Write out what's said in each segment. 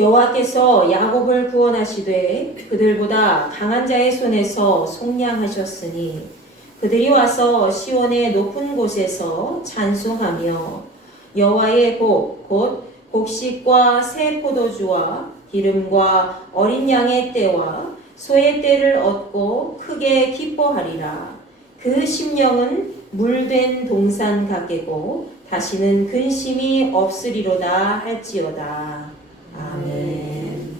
여호와께서 야곱을 구원하시되 그들보다 강한 자의 손에서 속량하셨으니 그들이 와서 시온의 높은 곳에서 찬송하며 여호와의 복 곧 곡식과 새 포도주와 기름과 어린 양의 떼와 소의 떼를 얻고 크게 기뻐하리라. 그 심령은 물된 동산 같게고 다시는 근심이 없으리로다 할지어다. 아멘.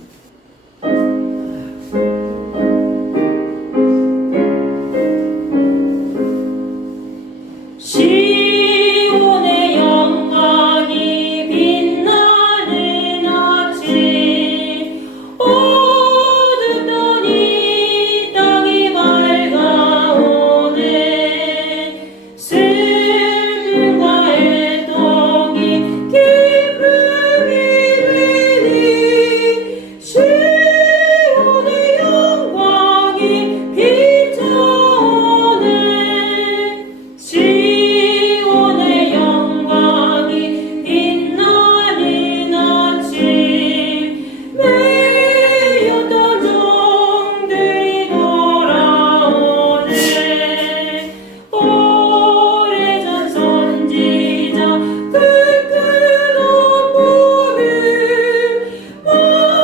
시온의 영광이 빛나는 아침 어둡던 이 땅이 밝아오네. 슬픔과 애통이 기쁨이 되니 시온의 영광이 비춰오네. 시온의 영광이 빛나는 아침 매였던 종들이 돌아오네. 오래전 선지자 끝끝없는 복음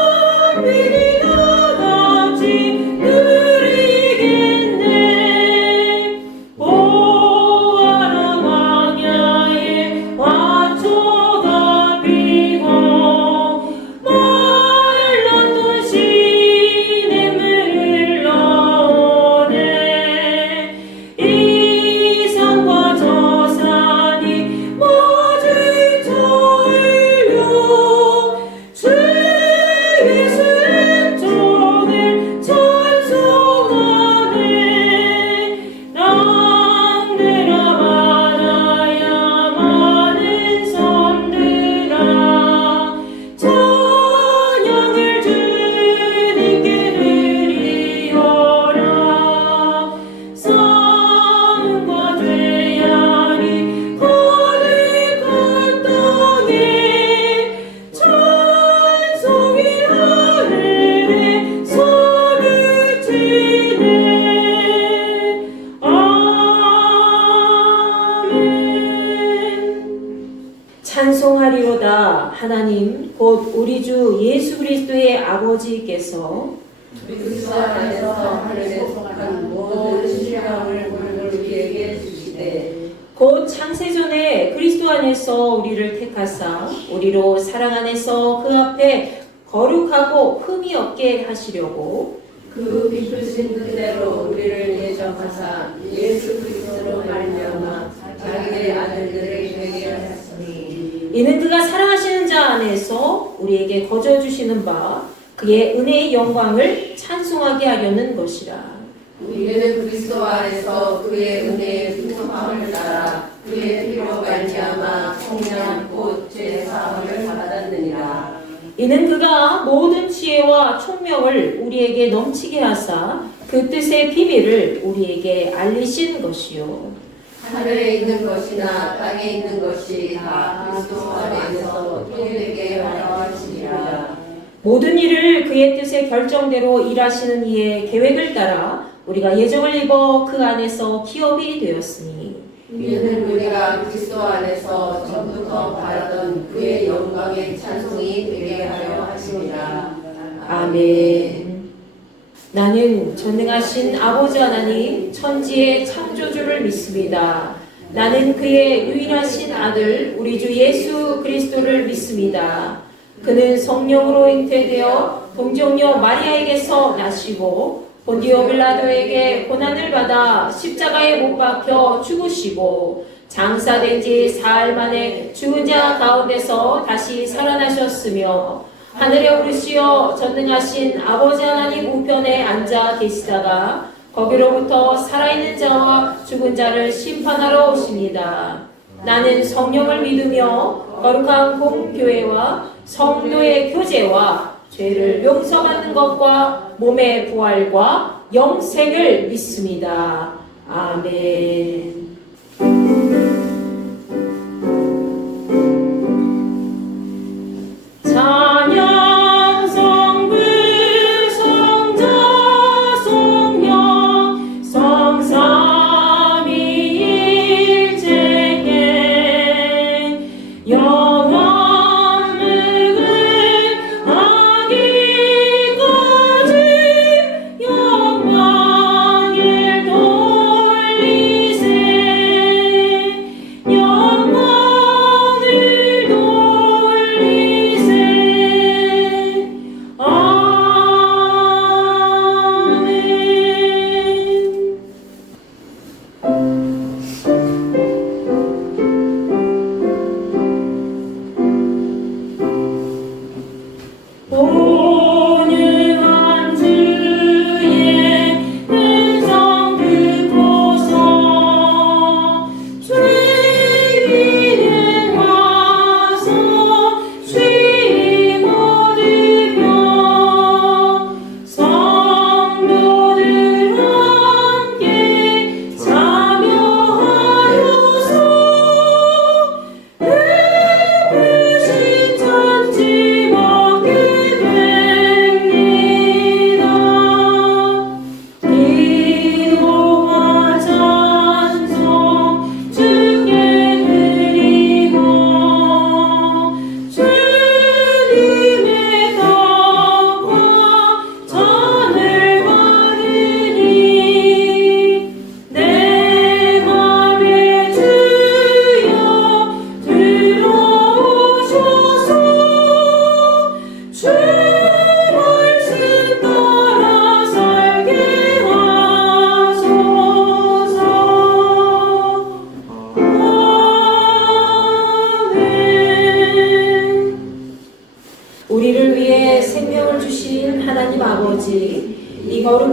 만민이 다같이 누리겠네. 보아라 광야에 화초가 피고 말랐던 시냇물 흘러오네. 이 산과 저 산이 마주 쳐흘려 주 예수의 종을 찬송하네. 낭들아 바다야 많은 섬들아 찬양을 주님께 드리오라. 싸움과 죄악이 가득한 땅에 찬송이 하늘에 소리치네. 아멘. 찬송하리로다. 하나님 곧 우리 주 예수 그리스도의 아버지께서 그리스도 안에서 하늘에 속한 모든 신령을 우리에게 주시되 곧 창세전에 그리스도 안에서 우리를 택하사 우리로 사랑 안에서 그 앞에 거룩하고 흠이 없게 하시려고 그 기쁘신 뜻대로 우리를 예정하사 예수 그리스도로 말미암아 자기의 아들들을 되게 하셨으니 이는 그가 사랑하시는 자 안에서 우리에게 거저 주시는 바 그의 은혜의 영광을 찬송하게 하려는 것이라. 우리는 그리스도 안에서 그의 은혜의 풍성함을 따라 그의 피로 말미암아 성령 곧 죄사함을 받았느니라. 이는 그가 모든 지혜와 총명을 우리에게 넘치게 하사 그 뜻의 비밀을 우리에게 알리신 것이요. 하늘에 있는 것이나 땅에 있는 것이 다 그리스도 안에서 통일되게 하시니라. 모든 일을 그의 뜻의 결정대로 일하시는 이의 계획을 따라 우리가 예정을 입어 그 안에서 기업이 되었으니 이는 우리가 그리스도 안에서 전부터 바라던 그의 영광의 찬송이 되게 하려 하심이라. 아멘. 나는 전능하신 아버지 하나님 천지의 창조주를 믿습니다. 나는 그의 유일하신 아들 우리 주 예수 그리스도를 믿습니다. 그는 성령으로 잉태되어 동정녀 마리아에게서 나시고 본디오 빌라도에게 고난을 받아 십자가에 못 박혀 죽으시고 장사된 지 사흘 만에 죽은 자 가운데서 다시 살아나셨으며 하늘에 오르시어 전능하신 아버지 하나님 우편에 앉아 계시다가 거기로부터 살아있는 자와 죽은 자를 심판하러 오십니다. 나는 성령을 믿으며 거룩한 공교회와 성도의 교제와 죄를 용서받는 것과 몸의 부활과 영생을 믿습니다. 아멘. 찬양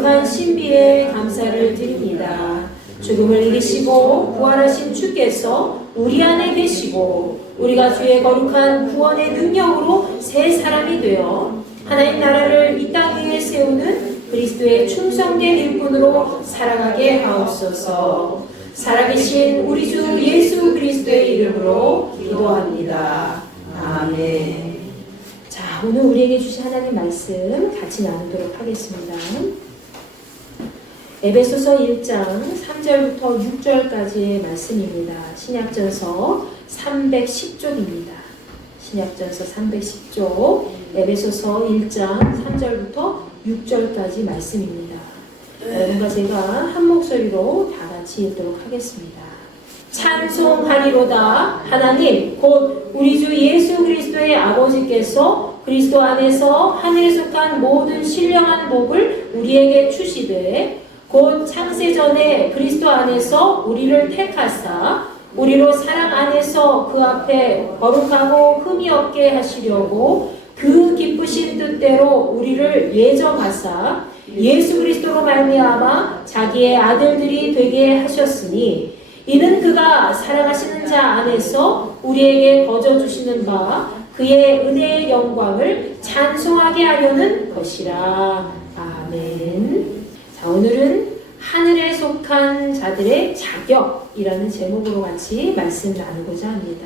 거룩한 신비에 감사를 드립니다. 죽음을 이기시고 부활하신 주께서 우리 안에 계시고 우리가 주의 거룩한 구원의 능력으로 새 사람이 되어 하나님 나라를 이 땅 위에 세우는 그리스도의 충성된 일꾼으로 살아가게 하옵소서. 살아계신 우리 주 예수 그리스도의 이름으로 기도합니다. 아멘. 자, 오늘 우리에게 주신 하나님 말씀 같이 나누도록 하겠습니다. 에베소서 1장 3절부터 6절까지의 말씀입니다. 신약전서 310쪽입니다. 신약전서 310쪽 에베소서 1장 3절부터 6절까지 말씀입니다. 여러분과 제가 한 목소리로 다 같이 읽도록 하겠습니다. 찬송하리로다. 하나님 곧 우리 주 예수 그리스도의 아버지께서 그리스도 안에서 하늘에 속한 모든 신령한 복을 우리에게 주시되 곧 창세전에 그리스도 안에서 우리를 택하사 우리로 사랑 안에서 그 앞에 거룩하고 흠이 없게 하시려고 그 기쁘신 뜻대로 우리를 예정하사 예수 그리스도로 말미암아 자기의 아들들이 되게 하셨으니 이는 그가 사랑하시는 자 안에서 우리에게 거저 주시는 바 그의 은혜의 영광을 찬송하게 하려는 것이라. 아멘. 자, 오늘은 하늘에 속한 자들의 자격이라는 제목으로 같이 말씀 나누고자 합니다.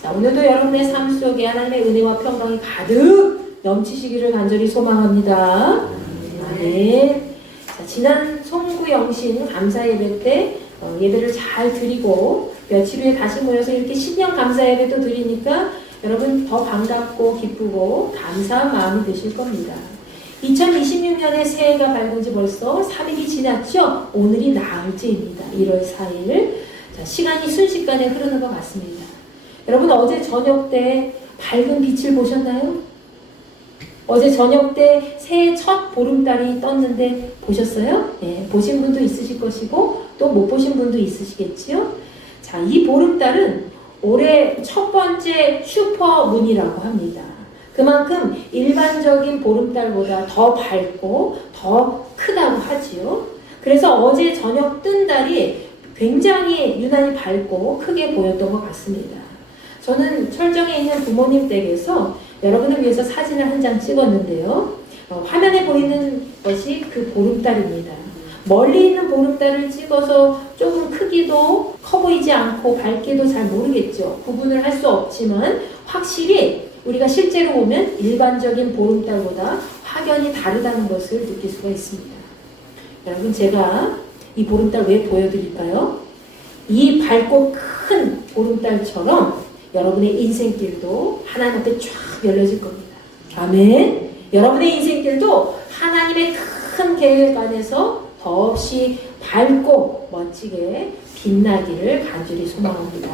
자, 오늘도 여러분의 삶 속에 하나님의 은혜와 평강이 가득 넘치시기를 간절히 소망합니다. 아멘. 자, 지난 송구영신 감사 예배 때 예배를 잘 드리고 며칠 후에 다시 모여서 이렇게 신년 감사 예배도 드리니까 여러분 더 반갑고 기쁘고 감사한 마음이 드실 겁니다. 2026년의 새해가 밝은 지 벌써 3일이 지났죠? 오늘이 나흘째입니다. 1월 4일. 자, 시간이 순식간에 흐르는 것 같습니다. 여러분 어제 저녁 때 밝은 빛을 보셨나요? 어제 저녁 때 새해 첫 보름달이 떴는데 보셨어요? 네, 보신 분도 있으실 것이고 또 못 보신 분도 있으시겠지요? 자, 이 보름달은 올해 첫 번째 슈퍼문이라고 합니다. 그만큼 일반적인 보름달보다 더 밝고 더 크다고 하지요. 그래서 어제 저녁 뜬 달이 굉장히 유난히 밝고 크게 보였던 것 같습니다. 저는 철정에 있는 부모님 댁에서 여러분을 위해서 사진을 한 장 찍었는데요. 화면에 보이는 것이 그 보름달입니다. 멀리 있는 보름달을 찍어서 조금 크기도 커 보이지 않고 밝기도 잘 모르겠죠. 구분을 할 수 없지만 확실히 우리가 실제로 보면 일반적인 보름달보다 확연히 다르다는 것을 느낄 수가 있습니다. 여러분 제가 이 보름달 왜 보여드릴까요? 이 밝고 큰 보름달처럼 여러분의 인생길도 하나님 앞에 쫙 열려질 겁니다. 아멘. 여러분의 인생길도 하나님의 큰 계획 안에서 더없이 밝고 멋지게 빛나기를 간절히 소망합니다.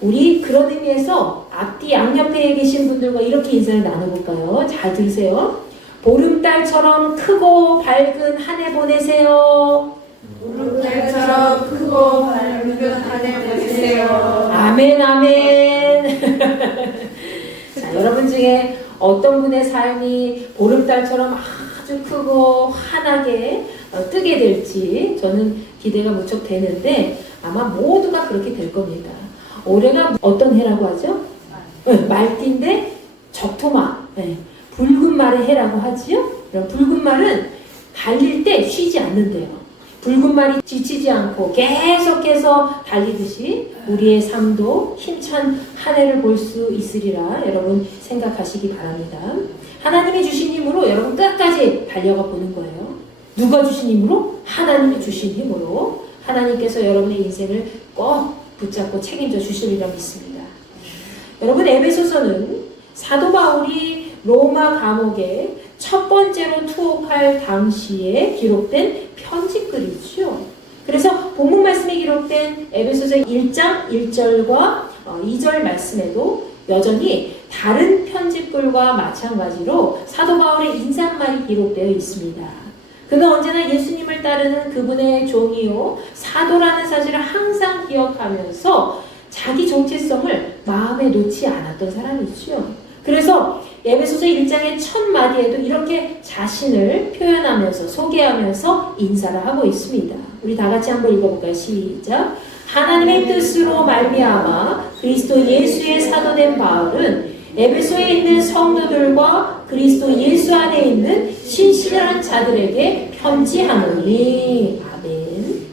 우리 그런 의미에서 앞뒤 양옆에 계신 분들과 이렇게 인사를 나눠볼까요? 잘 들으세요. 보름달처럼 크고 밝은 한 해 보내세요. 보름달처럼 크고 밝은 한 해 보내세요. 아멘, 아멘. 자, 여러분 중에 어떤 분의 삶이 보름달처럼 아주 크고 환하게 뜨게 될지 저는 기대가 무척 되는데 아마 모두가 그렇게 될 겁니다. 올해가 어떤 해라고 하죠? 말띠인데 적토마, 붉은 말의 해라고 하지요? 붉은 말은 달릴 때 쉬지 않는데요. 붉은 말이 지치지 않고 계속해서 달리듯이 우리의 삶도 힘찬 한 해를 볼 수 있으리라 여러분 생각하시기 바랍니다. 하나님이 주신 힘으로 여러분 끝까지 달려가 보는 거예요. 누가 주신 힘으로? 하나님이 주신 힘으로 하나님께서 여러분의 인생을 꼭 붙잡고 책임져 주시리라 믿습니다. 여러분 에베소서는 사도 바울이 로마 감옥에 첫 번째로 투옥할 당시에 기록된 편지글이죠. 그래서 본문 말씀에 기록된 에베소서 1장 1절과 2절 말씀에도 여전히 다른 편지글과 마찬가지로 사도 바울의 인사말이 기록되어 있습니다. 그는 언제나 예수님을 따르는 그분의 종이요 사도라는 사실을 항상 기억하면서 자기 정체성을 마음에 놓지 않았던 사람이죠. 그래서 에베소서 1장의 첫 마디에도 이렇게 자신을 표현하면서 소개하면서 인사를 하고 있습니다. 우리 다 같이 한번 읽어볼까요? 시작. 하나님의 뜻으로 말미암아 그리스도 예수의 사도된 바울은 에베소에 있는 성도들과 그리스도 예수 안에 있는 신실한 자들에게 편지하노니. 아멘.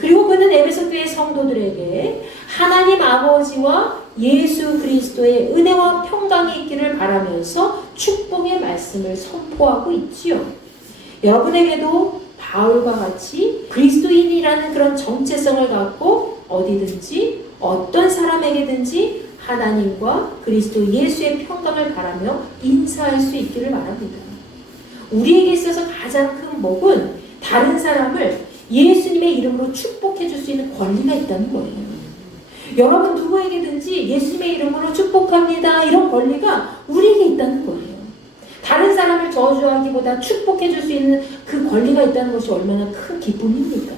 그리고 그는 에베소 교회 성도들에게 하나님 아버지와 예수 그리스도의 은혜와 평강이 있기를 바라면서 축복의 말씀을 선포하고 있지요. 여러분에게도 바울과 같이 그리스도인이라는 그런 정체성을 갖고 어디든지 어떤 사람에게든지 하나님과 그리스도 예수의 평강을 바라며 인사할 수 있기를 바랍니다. 우리에게 있어서 가장 큰 복은 다른 사람을 예수님의 이름으로 축복해 줄 수 있는 권리가 있다는 거예요. 여러분 누구에게든지 예수님의 이름으로 축복합니다. 이런 권리가 우리에게 있다는 거예요. 다른 사람을 저주하기보다 축복해 줄 수 있는 그 권리가 있다는 것이 얼마나 큰 기쁨입니까?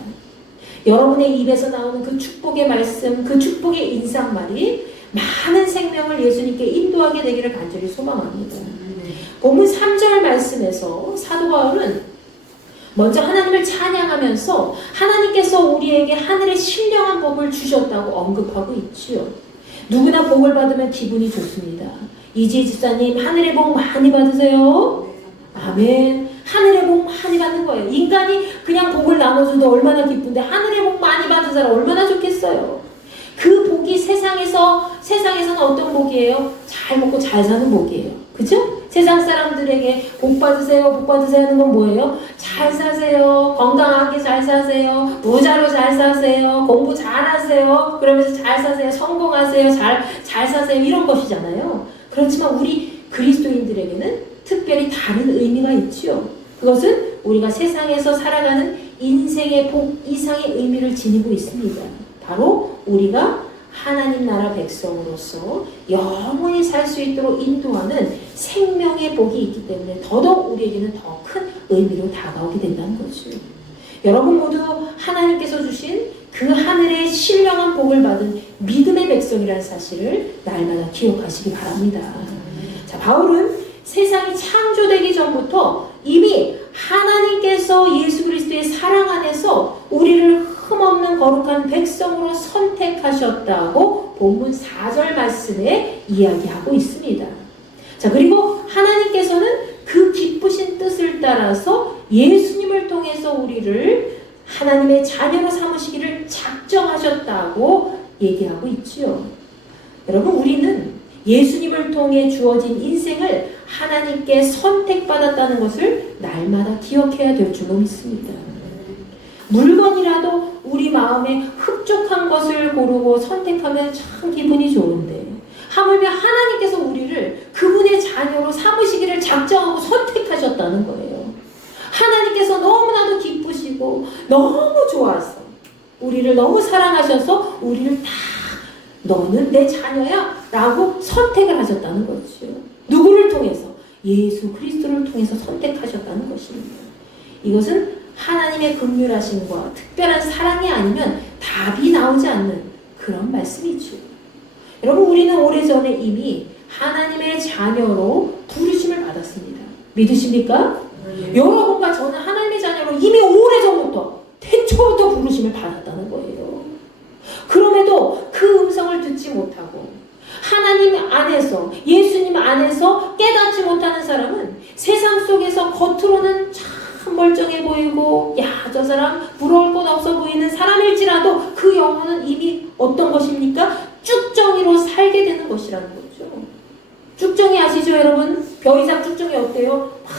여러분의 입에서 나오는 그 축복의 말씀, 그 축복의 인사말이 많은 생명을 예수님께 인도하게 되기를 간절히 소망합니다. 본문 3절 말씀에서 사도 바울은 먼저 하나님을 찬양하면서 하나님께서 우리에게 하늘의 신령한 복을 주셨다고 언급하고 있지요. 누구나 복을 받으면 기분이 좋습니다. 이지혜 집사님 하늘의 복 많이 받으세요. 아멘. 하늘의 복 많이 받는 거예요. 인간이 그냥 복을 나눠줘도 얼마나 기쁜데 하늘의 복 많이 받은 사람 얼마나 좋겠어요. 그 복이 세상에서는 어떤 복이에요? 잘 먹고 잘 사는 복이에요. 그죠? 세상 사람들에게 복 받으세요, 복 받으세요 하는 건 뭐예요? 잘 사세요, 건강하게 잘 사세요, 부자로 잘 사세요, 공부 잘 하세요, 그러면서 잘 사세요, 성공하세요, 잘 사세요, 이런 것이잖아요. 그렇지만 우리 그리스도인들에게는 특별히 다른 의미가 있지요. 그것은 우리가 세상에서 살아가는 인생의 복 이상의 의미를 지니고 있습니다. 바로 우리가 하나님 나라 백성으로서 영원히 살 수 있도록 인도하는 생명의 복이 있기 때문에 더더욱 우리에게는 더 큰 의미로 다가오게 된다는 거죠. 여러분 모두 하나님께서 주신 그 하늘의 신령한 복을 받은 믿음의 백성이라는 사실을 날마다 기억하시기 바랍니다. 자, 바울은 세상이 창조되기 전부터 이미 하나님께서 예수 그리스도의 사랑 안에서 우리를 흠없는 거룩한 백성으로 선택하셨다고 본문 4절 말씀에 이야기하고 있습니다. 자, 그리고 하나님께서는 그 기쁘신 뜻을 따라서 예수님을 통해서 우리를 하나님의 자녀로 삼으시기를 작정하셨다고 얘기하고 있지요. 여러분, 우리는 예수님을 통해 주어진 인생을 하나님께 선택받았다는 것을 날마다 기억해야 될 줄로 믿습니다. 물건이라도 우리 마음에 흡족한 것을 고르고 선택하면 참 기분이 좋은데 하물며 하나님께서 우리를 그분의 자녀로 삼으시기를 작정하고 선택하셨다는 거예요. 하나님께서 너무나도 기쁘시고 너무 좋아서 우리를 너무 사랑하셔서 우리를 다 너는 내 자녀야 라고 선택을 하셨다는 거죠. 누구를 통해서? 예수 그리스도를 통해서 선택하셨다는 것입니다. 이것은 하나님의 긍휼하심과 특별한 사랑이 아니면 답이 나오지 않는 그런 말씀이죠. 여러분, 우리는 오래전에 이미 하나님의 자녀로 부르심을 받았습니다. 믿으십니까? 여러분과 저는 하나님의 자녀로 이미 오래전부터 태초부터 부르심을 받았다는 거예요. 그럼에도 그 음성을 듣지 못하고 하나님 안에서 예수님 안에서 깨닫지 못하는 사람은 세상 속에서 겉으로는 참 멀쩡해 보이고 야, 저 사람 부러울 것 없어 보이는 사람일지라도 그 영혼은 이미 어떤 것입니까? 쭉정이로 살게 되는 것이라는 거죠. 쭉정이 아시죠, 여러분? 벼이삭 쭉정이 어때요? 막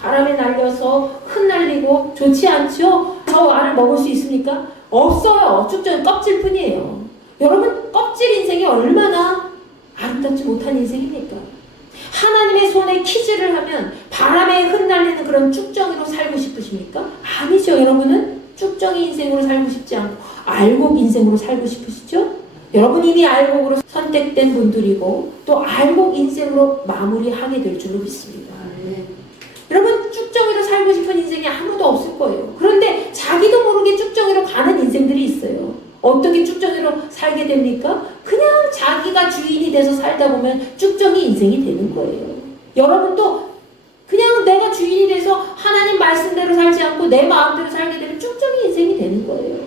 바람에 날려서 흩날리고 좋지 않죠? 저 알을 먹을 수 있습니까? 없어요. 쭉정이 껍질뿐이에요. 여러분, 껍질 인생이 얼마나 아름답지 못한 인생입니까? 하나님의 손에 키즈를 하면 바람에 흩날리는 그런 쭉정이로 살고 싶으십니까? 아니죠. 여러분은 쭉정이 인생으로 살고 싶지 않고 알곡 인생으로 살고 싶으시죠? 여러분 이미 알곡으로 선택된 분들이고 또 알곡 인생으로 마무리하게 될 줄로 믿습니다. 여러분 쭉정이로 살고 싶은 인생이 아무도 없을 거예요. 그런데 자기도 모르게 쭉정이로 가는 인생들이 있어요. 어떻게 쭉정이로 살게 됩니까? 그냥 자기가 주인이 돼서 살다 보면 쭉정이 인생이 되는 거예요. 여러분도 그냥 내가 주인이 돼서 하나님 말씀대로 살지 않고 내 마음대로 살게 되면 쭉정이 인생이 되는 거예요.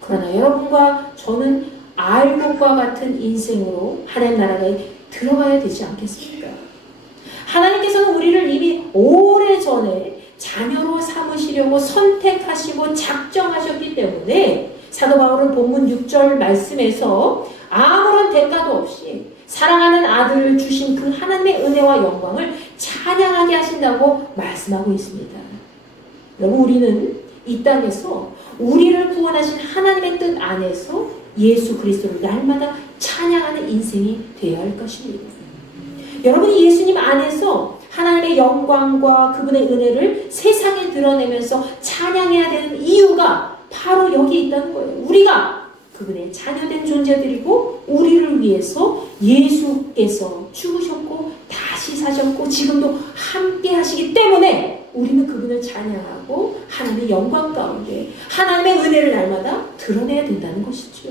그러나 여러분과 저는 알곡과 같은 인생으로 하나님 나라에 들어가야 되지 않겠습니까? 하나님께서는 우리를 이미 오래전에 자녀로 삼으시려고 선택하시고 작정하셨기 때문에 사도 바울은 본문 6절 말씀에서 아무런 대가도 없이 사랑하는 아들을 주신 그 하나님의 은혜와 영광을 찬양하게 하신다고 말씀하고 있습니다. 여러분, 우리는 이 땅에서 우리를 구원하신 하나님의 뜻 안에서 예수 그리스도를 날마다 찬양하는 인생이 되어야 할 것입니다. 여러분이 예수님 안에서 하나님의 영광과 그분의 은혜를 세상에 드러내면서 찬양해야 되는 이유가 바로 여기에 있다는 거예요. 우리가 그분의 자녀된 존재들이고 우리를 위해서 예수께서 죽으셨고 다시 사셨고 지금도 함께 하시기 때문에 우리는 그분을 찬양하고 하나님의 영광 가운데 하나님의 은혜를 날마다 드러내야 된다는 것이죠.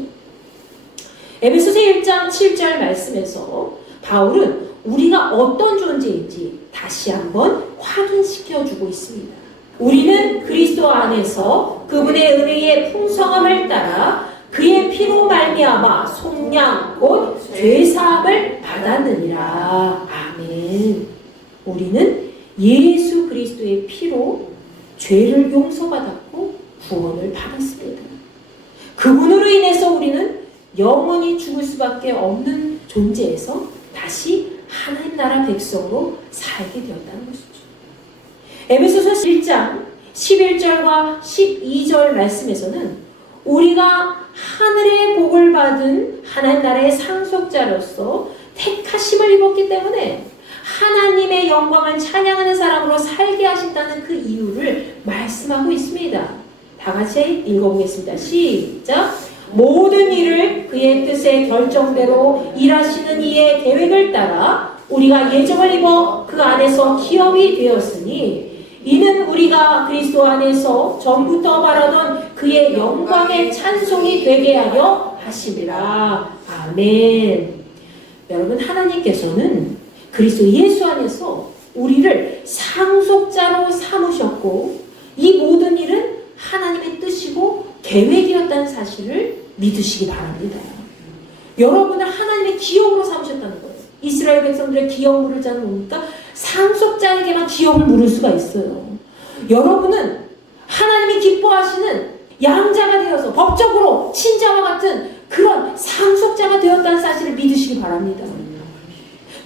에베소서 1장 7절 말씀에서 바울은 우리가 어떤 존재인지 다시 한번 확인시켜주고 있습니다. 우리는 그리스도 안에서 그분의 은혜의 풍성함을 따라 그의 피로 말미암아 속량 곧 죄사함을 받았느니라. 아멘. 우리는 예수 그리스도의 피로 죄를 용서받았고 구원을 받았습니다. 그분으로 인해서 우리는 영원히 죽을 수밖에 없는 존재에서 다시 하나님 나라 백성으로 살게 되었다는 것이죠. 에베소서 1장 11절과 12절 말씀에서는 우리가 하늘의 복을 받은 하나님 나라의 상속자로서 택하심을 입었기 때문에 하나님의 영광을 찬양하는 사람으로 살게 하신다는 그 이유를 말씀하고 있습니다. 다 같이 읽어보겠습니다. 시작! 모든 일을 그의 뜻의 결정대로 일하시는 이의 계획을 따라 우리가 예정을 입어 그 안에서 기업이 되었으니 이는 우리가 그리스도 안에서 전부터 바라던 그의 영광의 찬송이 되게 하려 하심이라. 아멘. 여러분, 하나님께서는 그리스도 예수 안에서 우리를 상속자로 삼으셨고 이 모든 일은 하나님의 뜻이고 계획이었다는 사실을 믿으시기 바랍니다. 여러분을 하나님의 기업으로 삼으셨다는 거예요. 이스라엘 백성들의 기업 물을 자는 뭡니까? 상속자에게만 기업을 물을 수가 있어요. 여러분은 하나님이 기뻐하시는 양자가 되어서 법적으로 친자와 같은 그런 상속자가 되었다는 사실을 믿으시기 바랍니다.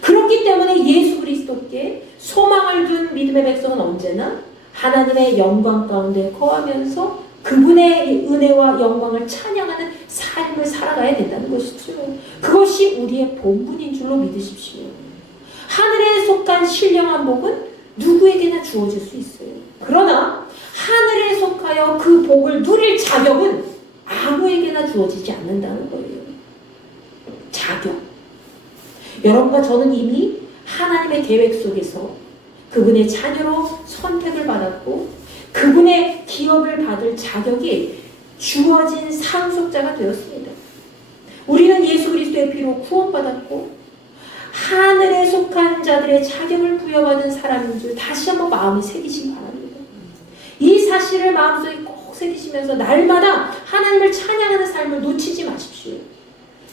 그렇기 때문에 예수 그리스도께 소망을 둔 믿음의 백성은 언제나 하나님의 영광 가운데 거하면서 그분의 은혜와 영광을 찬양하는 삶을 살아가야 된다는 것이죠. 그것이 우리의 본분인 줄로 믿으십시오. 하늘에 속한 신령한 복은 누구에게나 주어질 수 있어요. 그러나 하늘에 속하여 그 복을 누릴 자격은 아무에게나 주어지지 않는다는 거예요. 자격. 여러분과 저는 이미 하나님의 계획 속에서 그분의 자녀로 선택을 받았고 그분의 기업을 받을 자격이 주어진 상속자가 되었습니다. 우리는 예수 그리스도의 피로 구원받았고 하늘에 속한 자들의 자격을 부여받은 사람인 줄 다시 한번 마음에 새기시기 바랍니다. 이 사실을 마음속에 꼭 새기시면서 날마다 하나님을 찬양하는 삶을 놓치지 마십시오.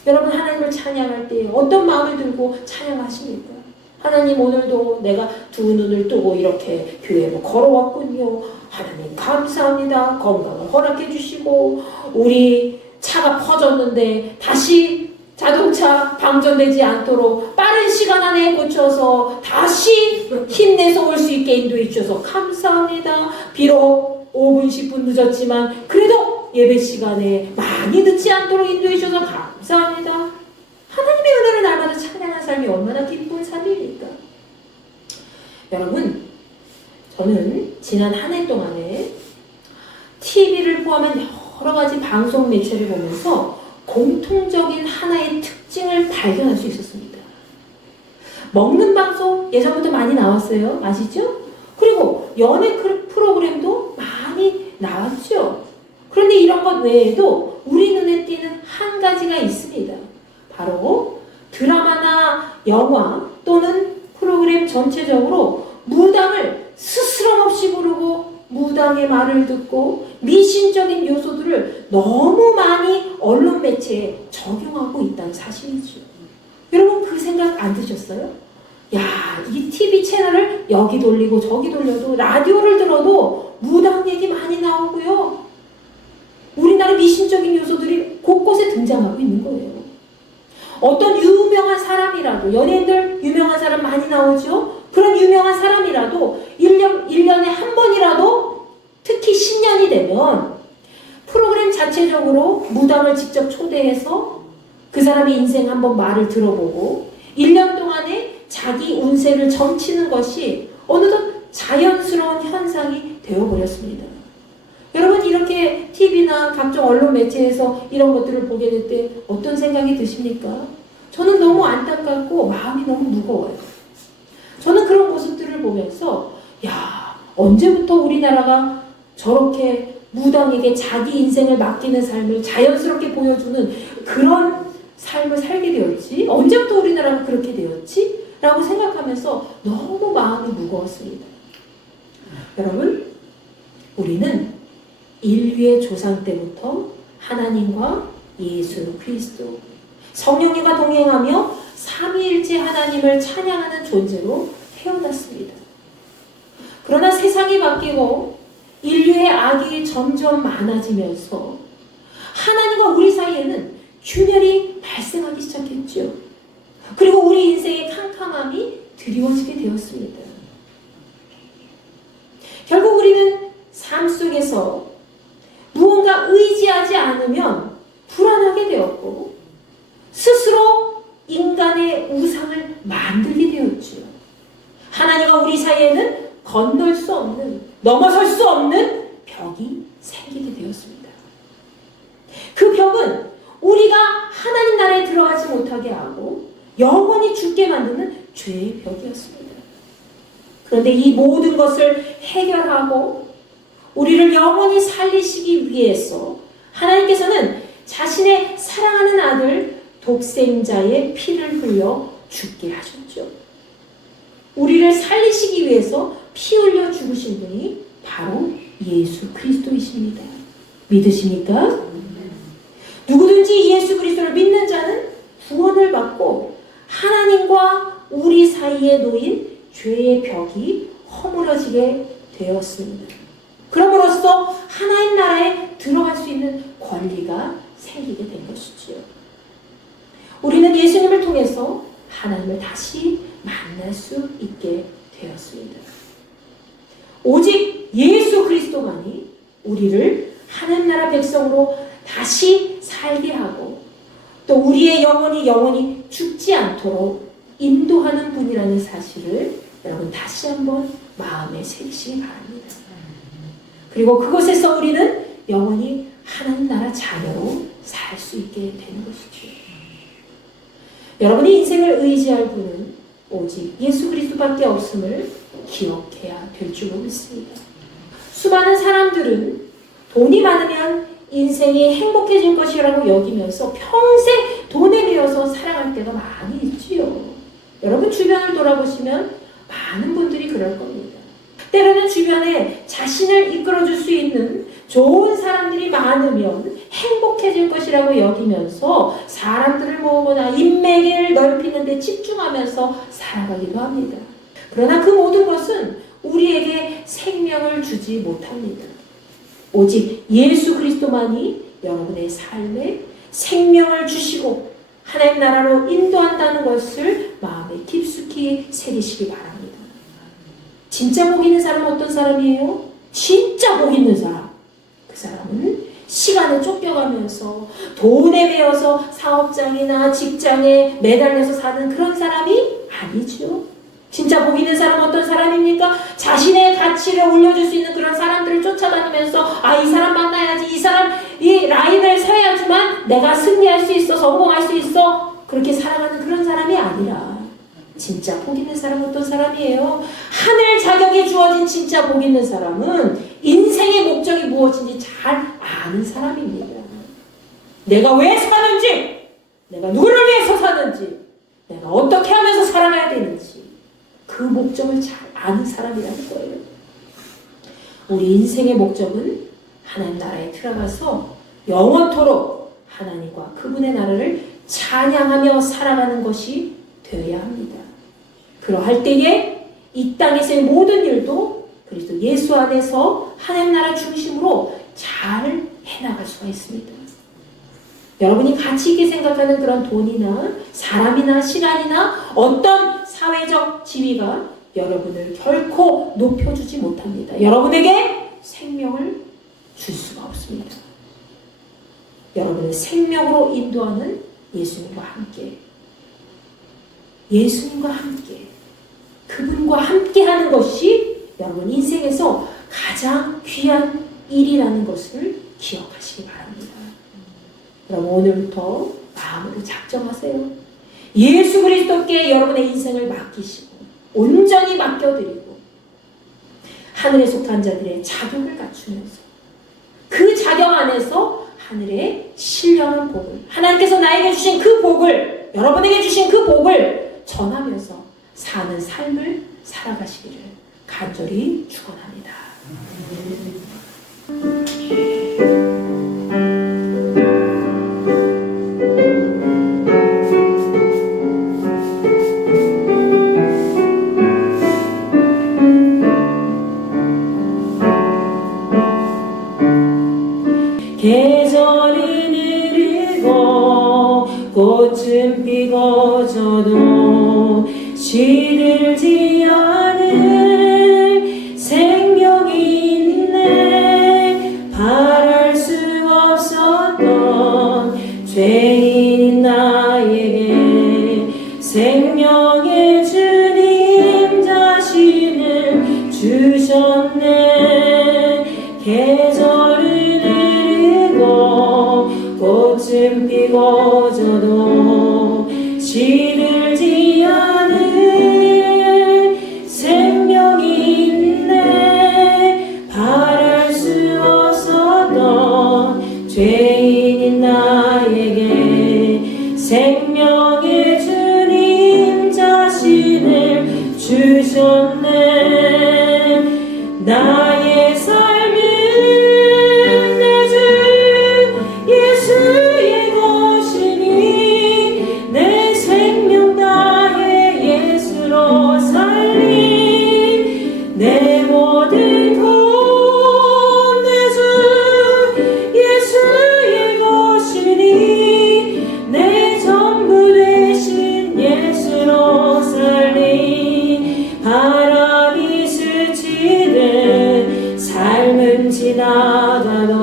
여러분, 하나님을 찬양할 때 어떤 마음을 들고 찬양하십니까? 하나님, 오늘도 내가 두 눈을 뜨고 이렇게 교회로 걸어왔군요. 하나님 감사합니다. 건강을 허락해 주시고 우리 차가 퍼졌는데 다시 자동차 방전되지 않도록 빠른 시간 안에 고쳐서 다시 힘내서 올 수 있게 인도해 주셔서 감사합니다. 비록 5분 10분 늦었지만 그래도 예배 시간에 많이 늦지 않도록 인도해 주셔서 감사합니다. 하나님의 은혜를 날마다 찬양하는 삶이 얼마나 기쁜 삶입니까? 여러분, 저는 지난 한 해 동안에 TV를 포함한 여러 가지 방송 매체를 보면서 공통적인 하나의 특징을 발견할 수 있었습니다. 먹는 방송 예전부터 많이 나왔어요. 아시죠? 그리고 연애 프로그램도 많이 나왔죠. 그런데 이런 것 외에도 우리 가지가 있습니다. 바로 드라마나 영화 또는 프로그램 전체적으로 무당을 스스럼 없이 부르고 무당의 말을 듣고 미신적인 요소들을 너무 많이 언론 매체에 적용하고 있다는 사실이죠. 여러분 그 생각 안 드셨어요? 야, 이 TV 채널을 여기 돌리고 저기 돌려도 라디오를 들어도 무당 얘기 많이 나오고요. 우리나라 미신적인 요소들이 곳곳에 등장하고 있는 거예요. 어떤 유명한 사람이라도, 연예인들 유명한 사람 많이 나오죠? 그런 유명한 사람이라도 1년에 한 번이라도, 특히 신년이 되면 프로그램 자체적으로 무당을 직접 초대해서 그 사람의 인생 한번 말을 들어보고 1년 동안에 자기 운세를 점치는 것이 어느덧 자연스러운 현상이 되어버렸습니다. 여러분 이렇게 TV나 각종 언론 매체에서 이런 것들을 보게 될 때 어떤 생각이 드십니까? 저는 너무 안타깝고 마음이 너무 무거워요. 저는 그런 모습들을 보면서 야, 언제부터 우리나라가 저렇게 무당에게 자기 인생을 맡기는 삶을 자연스럽게 보여주는 그런 삶을 살게 되었지? 언제부터 우리나라가 그렇게 되었지? 라고 생각하면서 너무 마음이 무거웠습니다. 여러분, 우리는 인류의 조상 때부터 하나님과 예수 그리스도, 성령님과 동행하며 삼위일체 하나님을 찬양하는 존재로 태어났습니다. 그러나 세상이 바뀌고 인류의 악이 점점 많아지면서 하나님과 우리 사이에는 균열이 발생하기 시작했죠. 그리고 우리 인생의 캄캄함이 드리워지게 되었습니다. 결국 우리는 삶 속에서 무언가 의지하지 않으면 불안하게 되었고 스스로 인간의 우상을 만들게 되었죠. 하나님과 우리 사이에는 건널 수 없는, 넘어설 수 없는 벽이 생기게 되었습니다. 그 벽은 우리가 하나님 나라에 들어가지 못하게 하고 영원히 죽게 만드는 죄의 벽이었습니다. 그런데 이 모든 것을 해결하고 우리를 영원히 살리시기 위해서 하나님께서는 자신의 사랑하는 아들 독생자의 피를 흘려 죽게 하셨죠. 우리를 살리시기 위해서 피 흘려 죽으신 분이 바로 예수 그리스도이십니다. 믿으십니까? 누구든지 예수 그리스도를 믿는 자는 구원을 받고 하나님과 우리 사이에 놓인 죄의 벽이 허물어지게 되었습니다. 그럼으로써 하나님 나라에 들어갈 수 있는 권리가 생기게 된 것이지요. 우리는 예수님을 통해서 하나님을 다시 만날 수 있게 되었습니다. 오직 예수 그리스도만이 우리를 하나님 나라 백성으로 다시 살게 하고 또 우리의 영혼이 죽지 않도록 인도하는 분이라는 사실을 여러분 다시 한번 마음에 새기시기 바랍니다. 그리고 그곳에서 우리는 영원히 하나님 나라 자녀로 살 수 있게 되는 것이죠. 여러분이 인생을 의지할 분은 오직 예수 그리스도밖에 없음을 기억해야 될 줄로 믿습니다. 수많은 사람들은 돈이 많으면 인생이 행복해질 것이라고 여기면서 평생 돈에 매여서 살아갈 때가 많이 있지요. 여러분 주변을 돌아보시면 많은 분들이 그럴 겁니다. 때로는 주변에 자신을 이끌어줄 수 있는 좋은 사람들이 많으면 행복해질 것이라고 여기면서 사람들을 모으거나 인맥을 넓히는 데 집중하면서 살아가기도 합니다. 그러나 그 모든 것은 우리에게 생명을 주지 못합니다. 오직 예수 그리스도만이 여러분의 삶에 생명을 주시고 하나님 나라로 인도한다는 것을 마음에 깊숙이 새기시기 바랍니다. 진짜 복 있는 사람은 어떤 사람이에요? 진짜 복 있는 사람. 그 사람은 시간에 쫓겨가면서 돈에 매여서 사업장이나 직장에 매달려서 사는 그런 사람이 아니죠. 진짜 복 있는 사람은 어떤 사람입니까? 자신의 가치를 올려줄 수 있는 그런 사람들을 쫓아다니면서 이 사람 만나야지, 이 사람 이 라인을 서야지만 내가 승리할 수 있어, 성공할 수 있어, 그렇게 살아가는 그런 사람이 아니라 진짜 복 있는 사람은 어떤 사람이에요? 하늘 자격이 주어진 진짜 복 있는 사람은 인생의 목적이 무엇인지 잘 아는 사람입니다. 내가 왜 사는지, 내가 누구를 위해서 사는지, 내가 어떻게 하면서 살아가야 되는지 그 목적을 잘 아는 사람이라는 거예요. 우리 인생의 목적은 하나님 나라에 들어가서 영원토록 하나님과 그분의 나라를 찬양하며 살아가는 것이 되어야 합니다. 그러할 때에 이 땅에서의 모든 일도 그리스도 예수 안에서 하나님 나라 중심으로 잘 해나갈 수가 있습니다. 여러분이 가치 있게 생각하는 그런 돈이나 사람이나 시간이나 어떤 사회적 지위가 여러분을 결코 높여주지 못합니다. 여러분에게 생명을 줄 수가 없습니다. 여러분을 생명으로 인도하는 예수님과 함께, 예수님과 함께, 그분과 함께 하는 것이 여러분 인생에서 가장 귀한 일이라는 것을 기억하시기 바랍니다. 여러분 오늘부터 마음으로 작정하세요. 예수 그리스도께 여러분의 인생을 맡기시고 온전히 맡겨드리고 하늘에 속한 자들의 자격을 갖추면서 그 자격 안에서 하늘의 신령한 복을, 하나님께서 나에게 주신 그 복을, 여러분에게 주신 그 복을 전하면서 사는 삶을 살아가시기를 간절히 축원합니다. 계절이 느리고 꽃은 피고 져도 시들지 않을 생명이 있네. 바랄 수 없었던 죄인 나에게 생명의 주님 자신을 주셨네. 계절은 꽃은 피고 져도 시들지 않을 생명이 있네. 바랄 수 없었던 죄인인 나에게 생명의 주님 자신을 주셨네. 나의 삶은 예수의 것이니 내 생명 다해 예수로 살리. 내 모든 것 내 주 예수의 것이니 내 전부 되신 예수로 살리. 바람이 스치듯 삶은 지나가도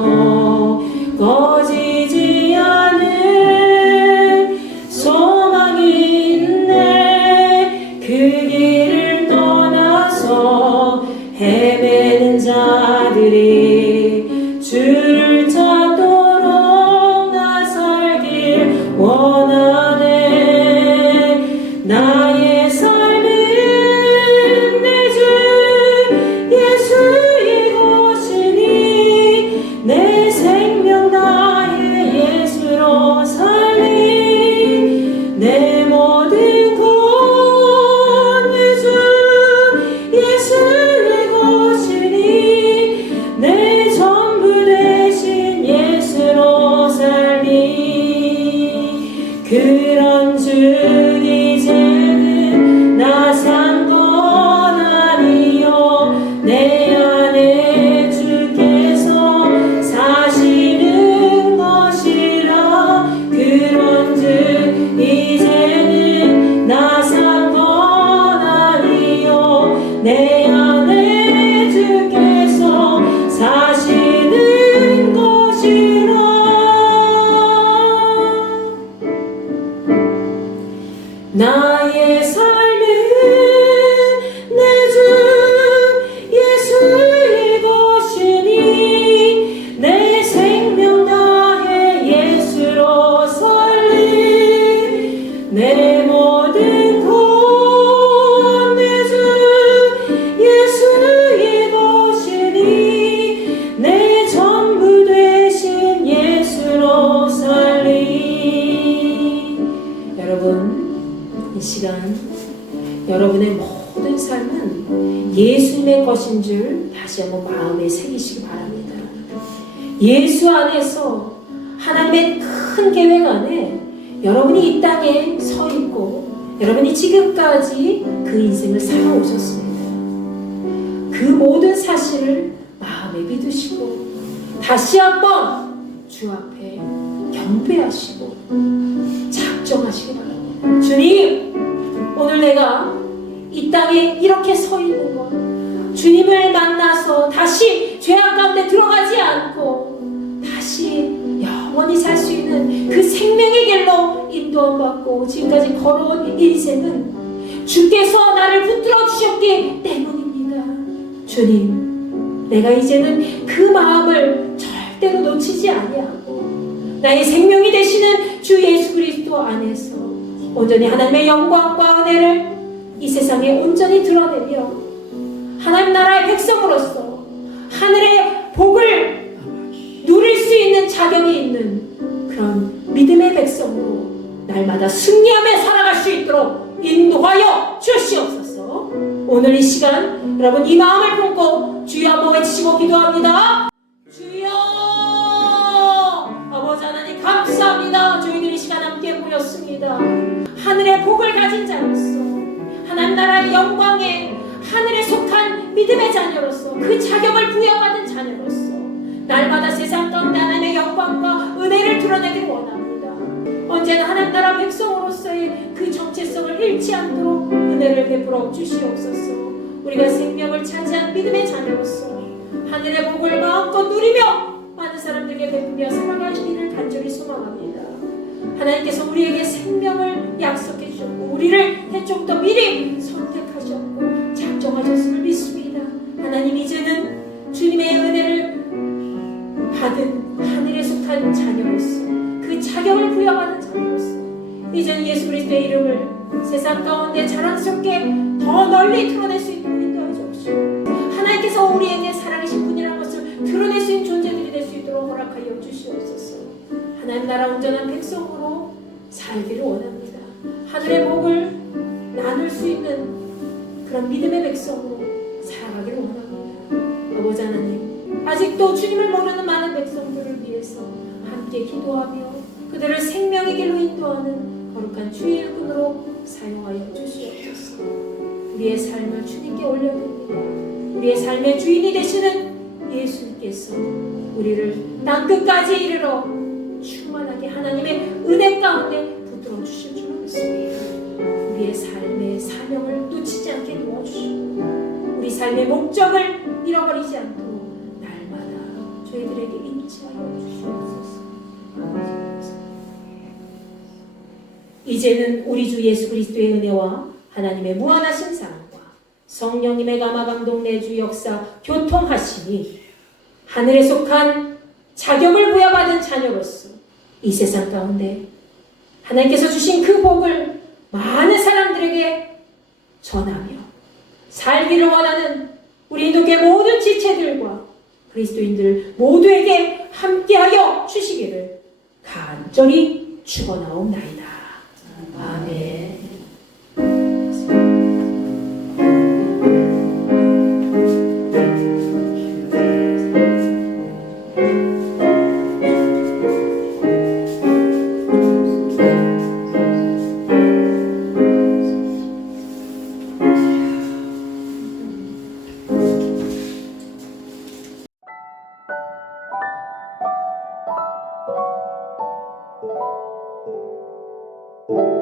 꺼지지 않은 소망이 있네. 그 길을 떠나서 헤매는 자들이 주를 찾도록 나 살길 원하네. 나의 삶은 내 주 예수의 것이니 내 생명 다해 예수로 살리. 내 모든 것 내 주 예수의 것이니 내 전부 되신 예수로 살리. 그런즉 이제는 나 산 것 아니요 내 안에 주께서 사시는 것이라. 그런즉 이제는 나 산 것 아니요 내 안에 주께서 사시는 것이라. 나의 삶은 내 주 예수의 것이니 내 생명 다해 예수로 살리. 내 모든 것 내 주 예수의 것이니 내 전부 되신 예수로 살리. 시간 여러분의 모든 삶은 예수님의 것인 줄 다시 한번 마음에 새기시기 바랍니다. 예수 안에서 하나님의 큰 계획 안에 여러분이 이 땅에 서 있고 여러분이 지금까지 그 인생을 살아오셨습니다. 그 모든 사실을 마음에 믿으시고 다시 한번 주 앞에 경배하시고 작정하시기 바랍니다. 주님, 오늘 내가 이 땅에 이렇게 서 있는 것, 주님을 만나서 다시 죄악 가운데 들어가지 않고 다시 영원히 살 수 있는 그 생명의 길로 인도함 받고 지금까지 걸어온 인생은 주께서 나를 붙들어 주셨기 때문입니다. 주님, 내가 이제는 그 마음을 절대로 놓치지 아니하고 나의 생명이 되시는 주 예수 그리스도 안에서 온전히 하나님의 영광과 은혜를 이 세상에 온전히 드러내며 하나님 나라의 백성으로서 하늘의 복을 누릴 수 있는 자격이 있는 그런 믿음의 백성으로 날마다 승리하며 살아갈 수 있도록 인도하여 주시옵소서. 오늘 이 시간 여러분 이 마음을 품고 주여 한번 외치시고 기도합니다. 주여, 아버지 하나님 감사합니다. 저희들이 이 시간 함께 모였습니다. 하늘의 복을 가진 자로서 하나님 나라의 영광에 하늘에 속한 믿음의 자녀로서 그 자격을 부여받은 자녀로서 날마다 세상 가운데 하나님의 영광과 은혜를 드러내기를 원합니다. 언제나 하나님 나라 백성으로서의 그 정체성을 잃지 않도록 은혜를 베풀어 주시옵소서. 우리가 생명을 차지한 믿음의 자녀로서 하늘의 복을 마음껏 누리며 많은 사람들에게 베푸며 살아가시기를 간절히 소망합니다. 하나님께서 우리에게 생명을 약속해 주셨고 우리를 해쪽부터 미리 선택하셨고 작정하셨음을 믿습니다. 하나님, 이제는 주님의 은혜를 받은 하늘에 속한 자녀로서 그 자격을 부여받은 자녀로서 이제는 예수 그리스도의 이름을 세상 가운데 자랑스럽게 더 널리 드러낼 수 있도록 인도해 주옵시고 하나님께서 우리에게 살아계신 분이라는 것을 드러낼 수 있는 존재들이 될 수 있도록 허락하여 주시옵소서. 하나님 나라 온전한 백성으로 살기를 원합니다. 하늘의 복을 나눌 수 있는 그런 믿음의 백성으로 살아가기를 원합니다. 아버지 하나님, 아직도 주님을 모르는 많은 백성들을 위해서 함께 기도하며 그들을 생명의 길로 인도하는 거룩한 주의 일꾼으로 사용하여 주시옵소서. 우리의 삶을 주님께 올려드립니다. 우리의 삶의 주인이 되시는 예수님께서 우리를 땅끝까지 이르러 충만하게 하나님의 은혜 가운데 붙들어 주실 줄 믿습니다. 우리의 삶의 사명을 놓치지 않게 도와주시고 우리 삶의 목적을 잃어버리지 않도록 날마다 저희들에게 인치하여 주시옵소서. 이제는 우리 주 예수 그리스도의 은혜와 하나님의 무한하신 사랑과 성령님의 감화감동 내주 역사 교통하심이 하늘에 속한 자격을 부여받은 자녀로서 이 세상 가운데 하나님께서 주신 그 복을 많은 사람들에게 전하며 살기를 원하는 우리 인도교회 모든 지체들과 그리스도인들 모두에게 함께하여 주시기를 간절히 축원하옵나이다. 아멘. you.